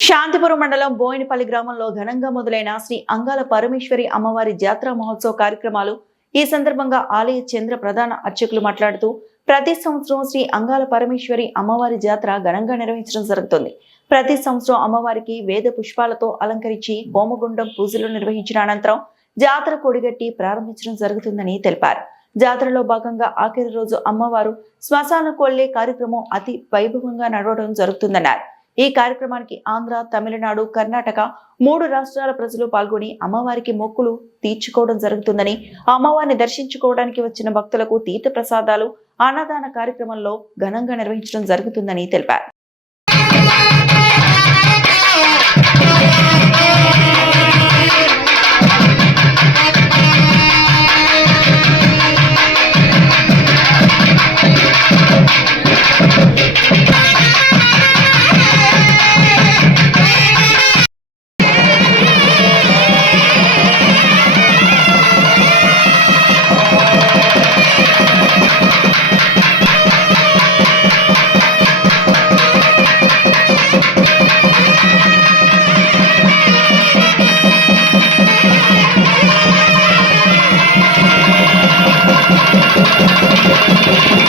శాంతిపురం మండలం బోయినపల్లి గ్రామంలో ఘనంగా మొదలైన శ్రీ అంగాల పరమేశ్వరి అమ్మవారి జాతర మహోత్సవ కార్యక్రమాలు ఈ సందర్భంగా ఆలయ చంద్ర ప్రధాన అర్చకులు మాట్లాడుతూ ప్రతి సంవత్సరం శ్రీ అంగాల పరమేశ్వరి అమ్మవారి జాతర ఘనంగా నిర్వహించడం జరుగుతుంది. ప్రతి సంవత్సరం అమ్మవారికి వేద పుష్పాలతో అలంకరించి హోమగుండం పూజలు నిర్వహించిన అనంతరం జాతర కొడిగట్టి ప్రారంభించడం జరుగుతుందని తెలిపారు. జాతరలో భాగంగా ఆఖరి రోజు అమ్మవారు శ్మశాన కొల్లే కార్యక్రమం అతి వైభవంగా నడవడం జరుగుతుందన్నారు. ఈ కార్యక్రమానికి ఆంధ్ర తమిళనాడు కర్ణాటక మూడు రాష్ట్రాల ప్రజలు పాల్గొని అమ్మవారికి మొక్కులు తీర్చుకోవడం జరుగుతుందని అమ్మవారిని దర్శించుకోవడానికి వచ్చిన భక్తులకు తీర్థ ప్రసాదాలు అన్నదాన కార్యక్రమంలో ఘనంగా నిర్వహించడం జరుగుతుందని తెలిపారు. Thank you.